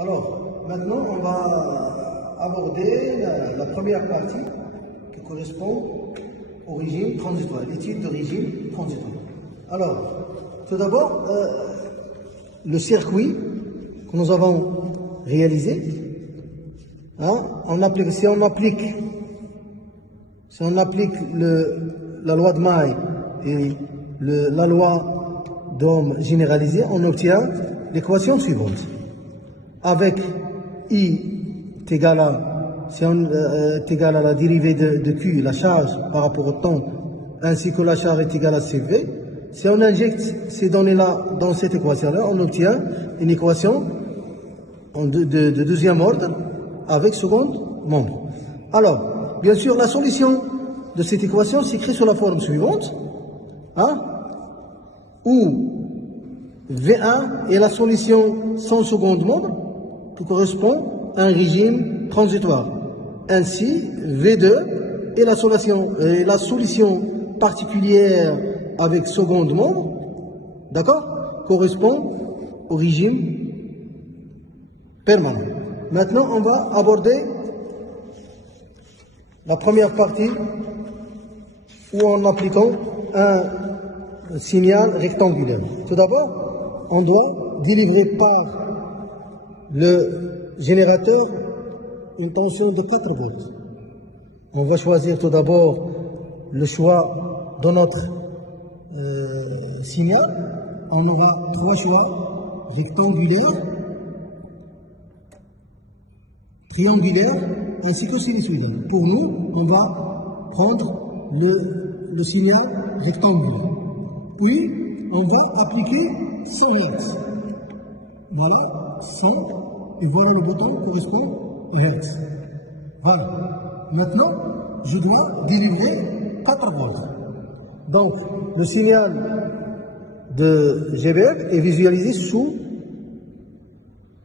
Alors, maintenant, on va aborder la première partie qui correspond au régime transitoire, l'étude de régime transitoire. Alors, tout d'abord, le circuit que nous avons réalisé, si on applique la loi de May et la loi d'Ohm généralisée, on obtient l'équation suivante. Avec I est égal à la dérivée de Q, la charge par rapport au temps, ainsi que la charge est égale à CV. Si on injecte ces données-là dans cette équation-là, on obtient une équation de deuxième ordre avec second membre. Alors, bien sûr, la solution de cette équation s'écrit sous la forme suivante, où V1 est la solution sans second membre, qui correspond à un régime transitoire. Ainsi, V2 est la solution particulière avec second membre, d'accord, correspond au régime permanent. Maintenant, on va aborder la première partie où en appliquant un signal rectangulaire. Tout d'abord, on doit délivrer par le générateur une tension de 4 volts. On va choisir tout d'abord le choix de notre signal. On aura 3 choix: rectangulaire, triangulaire ainsi que sinusoïdal. Pour nous, on va prendre le signal rectangulaire. Puis, on va appliquer 100 Hz. Voilà, 100, et voilà le bouton correspond au Hertz. Voilà. Maintenant, je dois délivrer 4 volts. Donc, le signal de GBR est visualisé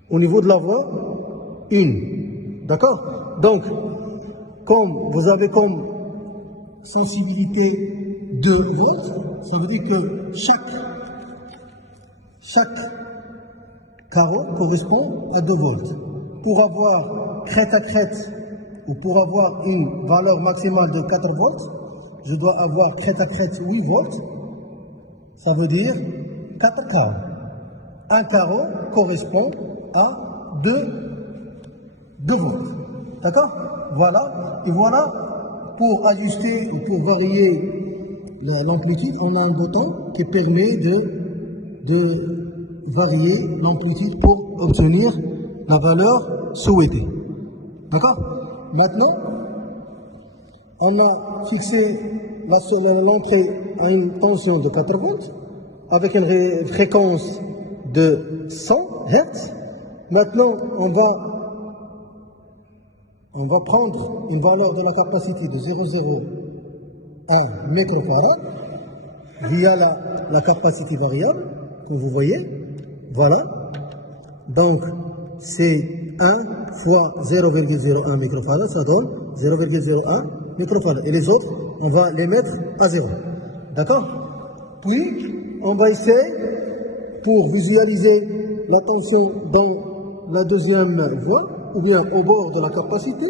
au niveau de la voie 1. D'accord? Donc, comme vous avez comme sensibilité 2 volts, ça veut dire que chaque carreau correspond à 2 volts. Pour avoir crête à crête ou pour avoir une valeur maximale de 4 volts, je dois avoir crête à crête 8 volts. Ça veut dire 4 carreaux. Un carreau correspond à 2 volts. D'accord? Voilà. Et voilà, pour ajuster ou pour varier l'amplitude, on a un bouton qui permet de varier l'amplitude pour obtenir la valeur souhaitée. D'accord? Maintenant, on a fixé l'entrée à une tension de 4 volts avec une fréquence de 100 Hz. Maintenant, on va prendre une valeur de la capacité de 0,01 microfarad via la capacité variable que vous voyez. Voilà. Donc, c'est 1 fois 0,01 microfarad, ça donne 0,01 microfarad. Et les autres, on va les mettre à 0. D'accord? Puis, on va essayer, pour visualiser la tension dans la deuxième voie, ou bien au bord de la capacité,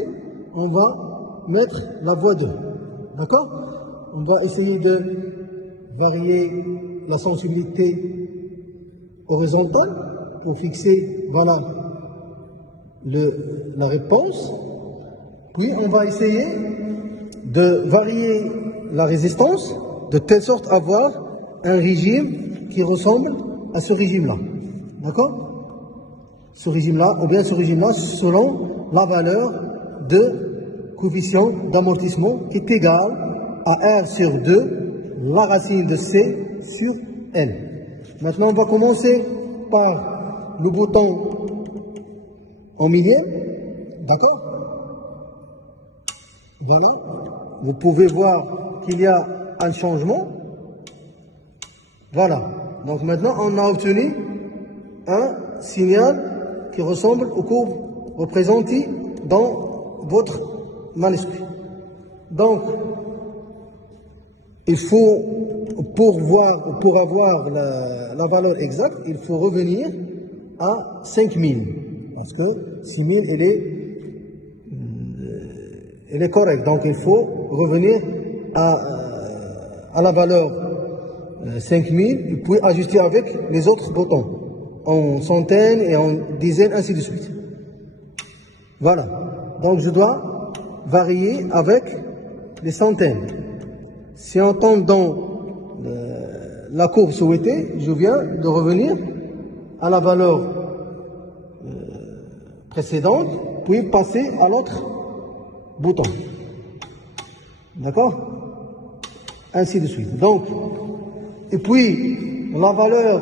on va mettre la voie 2. D'accord? On va essayer de varier la sensibilité horizontale pour fixer, voilà, la réponse. Puis on va essayer de varier la résistance de telle sorte à avoir un régime qui ressemble à ce régime-là. D'accord? Ce régime-là, ou bien ce régime-là, selon la valeur de coefficient d'amortissement qui est égal à R sur 2, la racine de C sur N. Maintenant, on va commencer par le bouton en millième. D'accord? Voilà. Vous pouvez voir qu'il y a un changement. Voilà. Donc maintenant, on a obtenu un signal qui ressemble aux courbes représentées dans votre manuscrit. Donc, il faut, pour avoir la valeur exacte, il faut revenir à 5000. parce que 6000, elle est correcte. Donc, il faut revenir à la valeur 5000 et puis ajuster avec les autres boutons en centaines et en dizaines, ainsi de suite. Voilà. Donc, je dois varier avec les centaines. Si on tombe dans la courbe souhaitée, je viens de revenir à la valeur précédente, puis passer à l'autre bouton. D'accord? Ainsi de suite. Donc, et puis, la valeur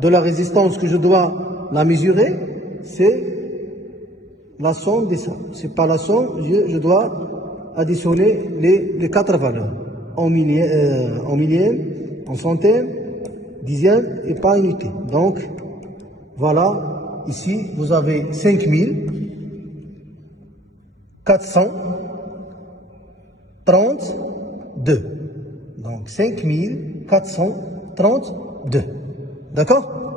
de la résistance que je dois la mesurer, c'est la somme des sommes. C'est pas la somme, je dois additionner les 4 valeurs. En millième, en centaine, dixième et pas unité. Donc, voilà, ici, vous avez 5432. Donc, 5432. D'accord?